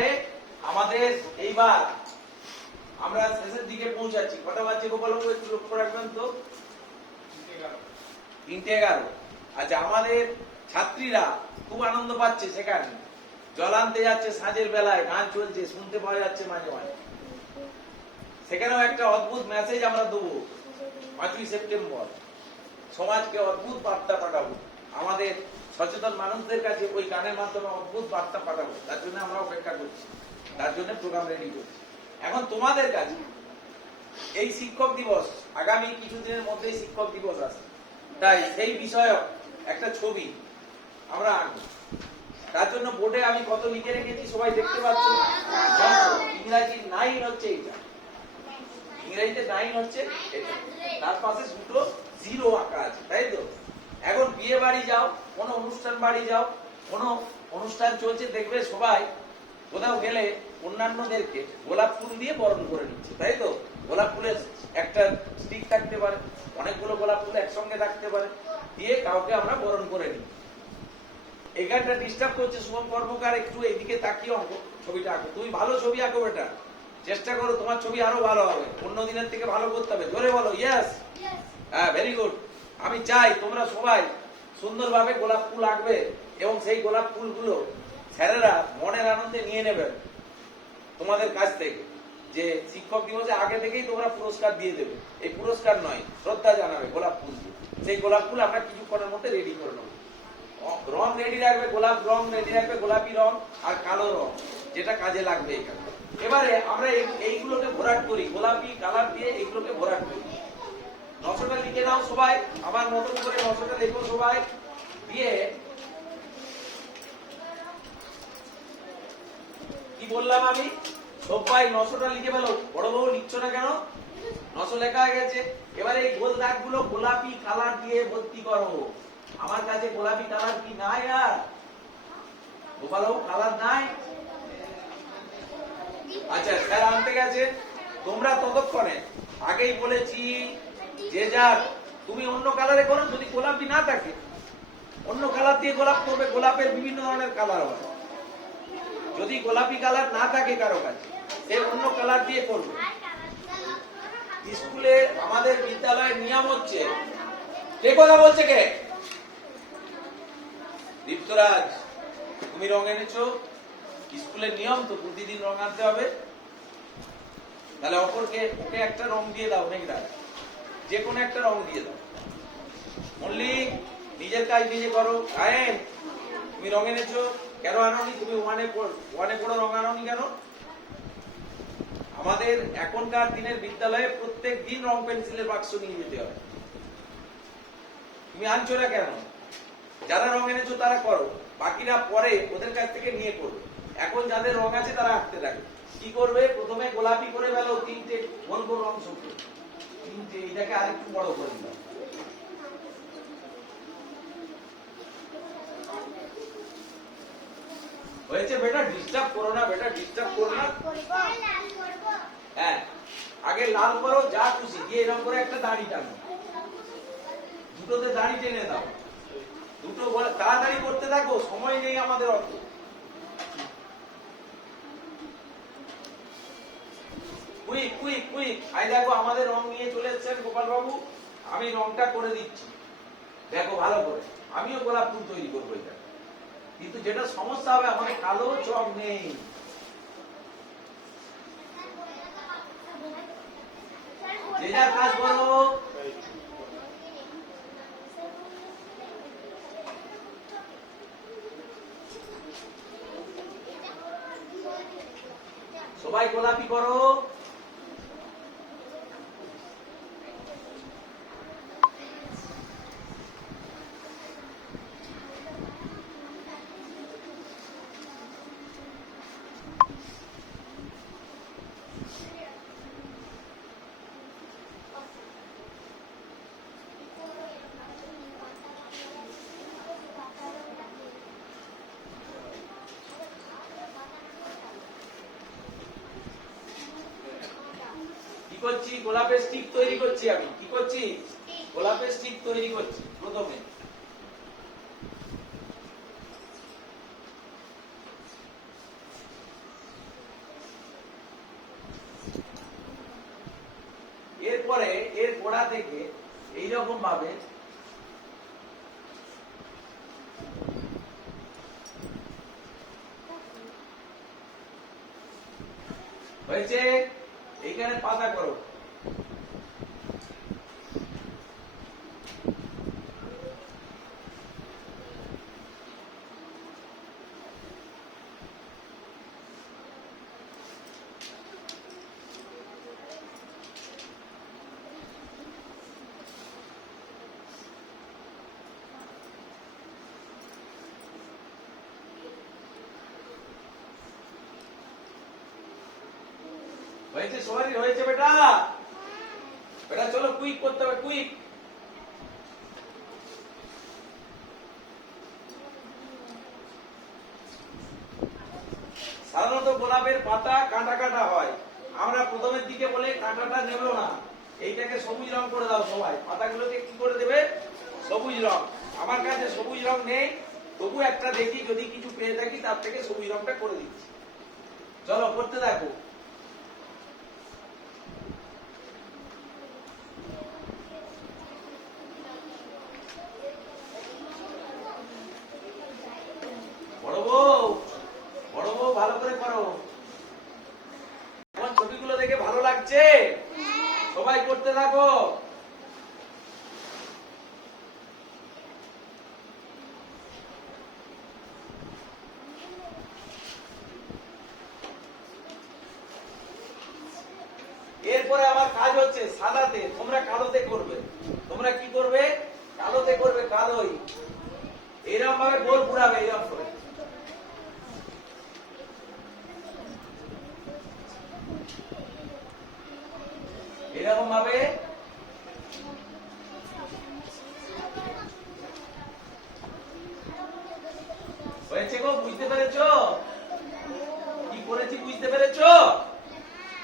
বিদ্যালয়ে আমাদের এইবার আমরা শেষের দিকে পৌঁছাচ্ছি। কটা বাজছে গোপালবাবু একটু লক্ষ্য রাখবেন তো। তিনটে এগারো। আচ্ছা আমাদের ছাত্রীরা খুব আনন্দ পাচ্ছে সেখানে। জল আনতে যাচ্ছে সাঁঝের বেলায়, গান চলছে, শুনতে পাওয়া যাচ্ছে মাঝে মাঝে। সেখানেও একটা অদ্ভুত মেসেজ আমরা দেবো। পাঁচই সেপ্টেম্বর। সমাজকে অদ্ভুত বার্তা পাঠাবো। আমাদের সচেতন মানুষদের কাছে ওই গানের মাধ্যমে অদ্ভুত বার্তা পাঠাবো। তার জন্য আমরা অপেক্ষা করছি। তার জন্য প্রোগ্রাম রেডি করছি। এখন তোমাদের কাছে এই শিক্ষক দিবস, আগামী কিছুদিনের মধ্যেই শিক্ষক দিবস আছে। তাই সেই বিষয়ক একটা ছবি আমরা আঁকবো। তার জন্য বোর্ডে আমি কত লিখে রেখেছি সবাই দেখতে পাচ্ছ? ইংরাজি নাইন হচ্ছে এইটা ইংরেজিতে নাইন হচ্ছে এটা। তার পাশে দুটো জিরো আঁকা আছে, তাই তো? এখন বিয়ে বাড়ি যাও কোনো অনুষ্ঠান বাড়ি যাও কোনো অনুষ্ঠান চলছে দেখবে সবাই কোথাও গেলে অন্যান্যদেরকে গোলাপ ফুল দিয়ে বরণ করে নিচ্ছে তাই তো? গোলাপ ফুলের একটা স্টিক থাকতে পারে অনেকগুলো গোলাপ ফুল একসঙ্গে থাকতে পারে দিয়ে কাউকে আমরা বরণ করে নিই। এখানটা ডিস্টার্ব করছে শুভম কর্মকার একটু এইদিকে তাকিয়ে অঙ্ক ছবিটা আঁকো। তুমি ভালো ছবি আঁকো বেটা চেষ্টা করো তোমার ছবি আরও ভালো হবে। অন্য দিনের থেকে ভালো করতে হবে। ধরে বলো ইয়েস হ্যাঁ ভেরি গুড আমি চাই তোমরা সবাই সুন্দরভাবে গোলাপ ফুল আঁকবে এবং সেই গোলাপ ফুলগুলো স্যারেরা মনের আনন্দে নিয়ে নেবেন তোমাদের কাছ থেকে, যে শিক্ষক দিবসে আগে থেকেই তোমরা পুরস্কার দিয়ে দেবে। এই পুরস্কার নয়, শ্রদ্ধা জানাবে গোলাপ ফুল সেই গোলাপ ফুল আমরা কিছুক্ষণের মধ্যে রেডি করে নেব। রং রেডি রাখবে, গোলাপ রং রেডি রাখবে, গোলাপি রং আর কালো রং, যেটা কাজে লাগবে এখানে। এবারে আমরা এই- এইগুলোকে ভরাট করি, গোলাপি, কালার দিয়ে এইগুলোকে ভরাট করি। সবাই আমার মতন করে নশোটা লেখো সবাই। দিয়ে কি বললাম আমি? সবাই নশোটা লিখে ফেলো। বড় বড় লিখছো না কেন? নশো লেখা হয়ে গেছে। এবারে এই গোল দাগগুলো গোলাপি কালার দিয়ে ভর্তি করো। আমার কাছে গোলাপি কালার কি নাই আর? গোপালবাবু কালার নাই? আচ্ছা স্যার আনতে গেছে। তোমরা ততক্ষণে আগেই বলেছি, যে যার তুমি অন্য কালারে করো, যদি গোলাপি না থাকে, অন্য কালার দিয়ে গোলাপ করবে, গোলাপের বিভিন্ন ধরনের কালার হয় যদি গোলাপি কালার না থাকে কারও কাছে, সে অন্য কালার দিয়ে করবে। স্কুলে আমাদের বিদ্যালয়ের নিয়ম হচ্ছে, কে কথা বলছে কে? দীপ্তরাজ, তুমি রং এনেছো? স্কুলের নিয়ম তো, প্রতিদিন রং আনতে হবে। তাহলে অপরকে, ওকে একটা রং দিয়ে দাও, মেঘরাজ। যে কোনো একটা রং দিয়ে দাও। মল্লিক, নিজের কাজ নিজে করো। তুমি রং এনেছো? কেন আনোনি? তুমি ওয়ানে ওয়ানে পড়ো, রং আনোনি কেন? আমাদের এখনকার দিনের বিদ্যালয়ে প্রত্যেক দিন রং পেন্সিলের বাক্স নিয়ে যেতে হয় তুমি আনছো না কেন? যারা রং এনেছো তারা করো, বাকিরা পরে ওদের কাছ থেকে নিয়ে করবে এখন যাদের রং আছে তারা আঁকতে থাকে। কি করবে? প্রথমে গোলাপি করে ফেলো, তিনটে, গোল গোল অংশ করে। তিনটে, এটাকে আরেকটু বড় করে দিলাম। হয়েছে, বেটা ডিস্টার্ব করো না, বেটা ডিস্টার্ব করো না। হ্যাঁ আগে লাল করো, যা খুশি দিয়ে এরকম করে একটা দাড়ি টানো। দুটোতে দাড়ি টেনে দাও। দুটো তাড়াতাড়ি করতে থাকো, সময় নেই আমাদের অত। কুইক কুইক কুইক আই দেখো, আমাদের রং নিয়ে চলে এসেছেন গোপাল বাবু আমি রংটা করে দিচ্ছি। দেখো, ভালো করে। আমিও গোলাপ ফুল তৈরি করব এটা কিন্তু যেটা সমস্যা হবে আমাদের কালো চক নেই। যে যার কাজ করো করছি? গোলাপের স্টিক তৈরি করছি আমি। কি করছি? গোলাপের স্টিক তৈরি করছি প্রথমে। এরপরে এর গোড়া থেকে এইরকম ভাবে হয়েছে। এইখানে পাতা করো। হয়েছে, সবারই হয়েছে বেটা। বেটা, চলো কুইক করতে হবে কুইক সাধারণত গোলাপের পাতা কাঁটা কাঁটা হয়। আমরা প্রথমের দিকে বলে কাঁটাটা নেব না। এইটাকে সবুজ রং করে দাও সবাই। পাতাগুলোকে কি করে দেবে? সবুজ রং। আমার কাছে সবুজ রং নেই। তবু একটা দেখি, যদি কিছু পেয়ে থাকি, তার থেকে সবুজ রংটা করে দিচ্ছি। চলো, করতে দেখো বড় বউ বড় বউ ভালো করে করো আমার ছবিগুলো দেখে ভালো লাগছে সবাই করতে থাকো এরপরে আবার কাজ হচ্ছে সাদাতে, তোমরা কালোতে করবে। তোমরা কি করবে? কালোতে করবে, কালোই। এরকম ভাবে গোল পুরাবে এরকম করে। এরকম ভাবে হয়েছে গো, বুঝতে পেরেছ? কি করেছি, বুঝতে পেরেছ?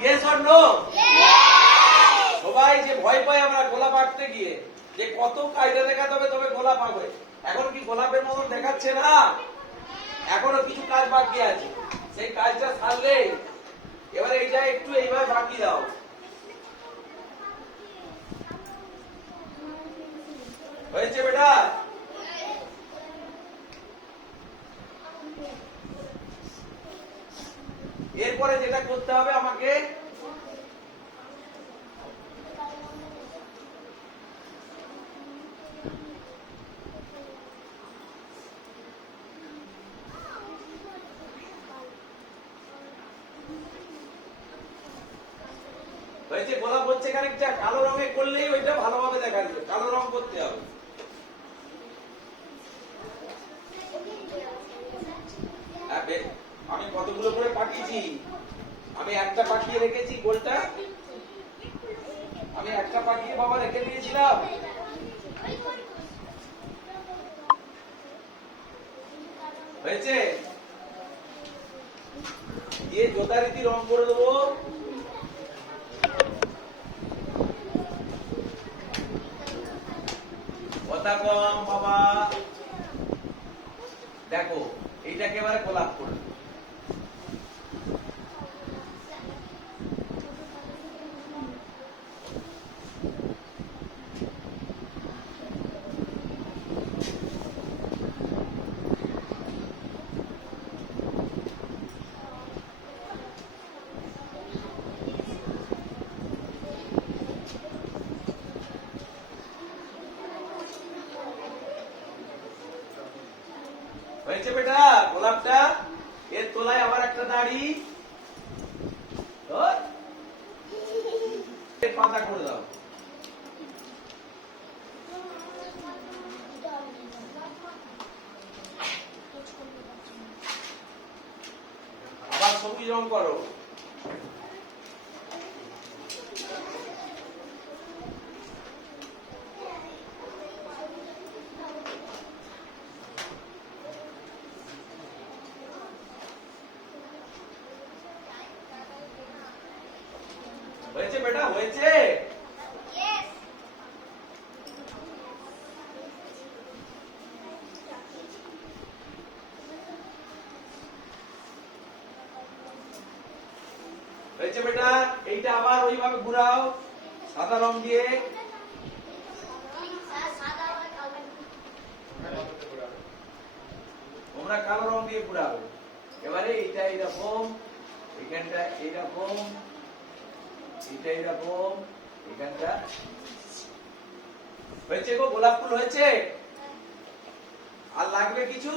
ইয়েস অর নো সবাই যে ভয় পায় আমরা গোলাপ আঁকতে গিয়ে। যে কত কায়দা দেখাতে হবে তবে গোলাপ আঁকবে। এখন কি গোলাপের মতন দেখাচ্ছে না? এখনও কিছু কাজ বাকি আছে। সেই কাজটা সারলে এবারে এটা একটু এইভাবে বাকি দাও। হয়েছে বেটা? এরপরে যেটা করতে হবে আমাকে হয়েছে হচ্ছে কালো রঙে করলেই ওইটা ভালোভাবে দেখা যাবে কালো রং করতে হবে। হ্যাঁ, আমি কতগুলো করে পাঠিয়েছি? আমি একটা পাঠিয়ে রেখেছি গোলটা। আমি একটা পাঠিয়ে বাবা রেখে দিয়েছিলাম। হয়েছে? দিয়ে যথারীতি রং করে দেবো কথা কম বাবা দেখো এইটাকে এবারে গোলাপ করে দেবো। হয়েছে বেটা, গোলাপটা। এর তোলায় আবার একটা দাড়ি। পাতা করে দাও। আবার সবুজ রং করো। বেটা হয়েছে? হয়েছে বেটা? এইটা আবার ওইভাবে ঘুরাও। সাদা রং দিয়ে। তোমরা কালো রং দিয়ে ঘুরাবে এবারে এটা এরকম এখানটা এরকম এটা এরকম এখানটা। হয়েছে গো গোলাপ ফুল হয়েছে? আর লাগবে কিছু?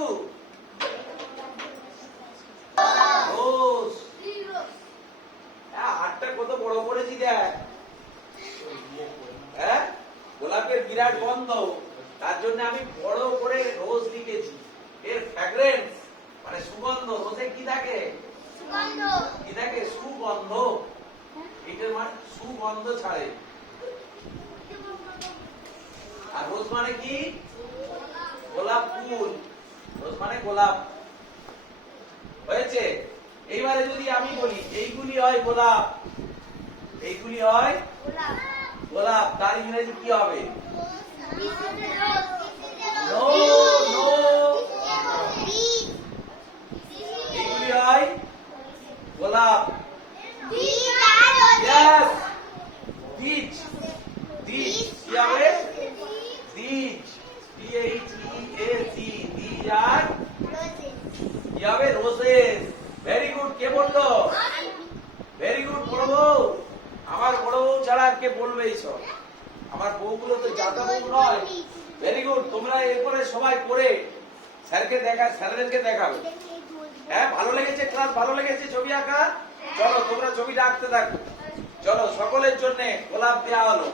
হ্যাঁ হাতটা কত বড় করেছি দেখ। হ্যাঁ? গোলাপের বিরাট গন্ধ। তার জন্য আমি বড় করে রোজ লিখেছি। এর ফ্র্যাগ্রেন্স মানে সুগন্ধ রোজে কি থাকে? কি থাকে? সুগন্ধ। এটার মানে সুগন্ধ ছাড়ে। আর রোজ মানে কি? গোলাপ ফুল। রোজ মানে গোলাপ। হয়েছে? এইবারে যদি আমি বলি এইগুলি হয় গোলাপ। এইগুলি হয় গোলাপ। তার ইংরেজি কি হবে নো নো এইগুলি হয় গোলাপ Yes. বীজ বীজ কি হবে বীজ D H E A C বীজ আর কি হবে রোজেস ভেরি গুড কে বলল? ভেরি গুড বড় বউ। আমার বড় বউ ছাড়া আর কে বলবে এইসব? আমার বউগুলো তো জাতা বউ নয়। ভেরি গুড তোমরা এরপরে সবাই করে স্যারকে দেখা, স্যারদেরকে দেখাবে। হ্যাঁ ভালো লেগেছে ক্লাস ভালো লেগেছে ছবি আঁকা? চলো, তোমরা ছবিটা আঁকতে থাকো। চলো, সকলের জন্য গোলাপ দেওয়া হলো।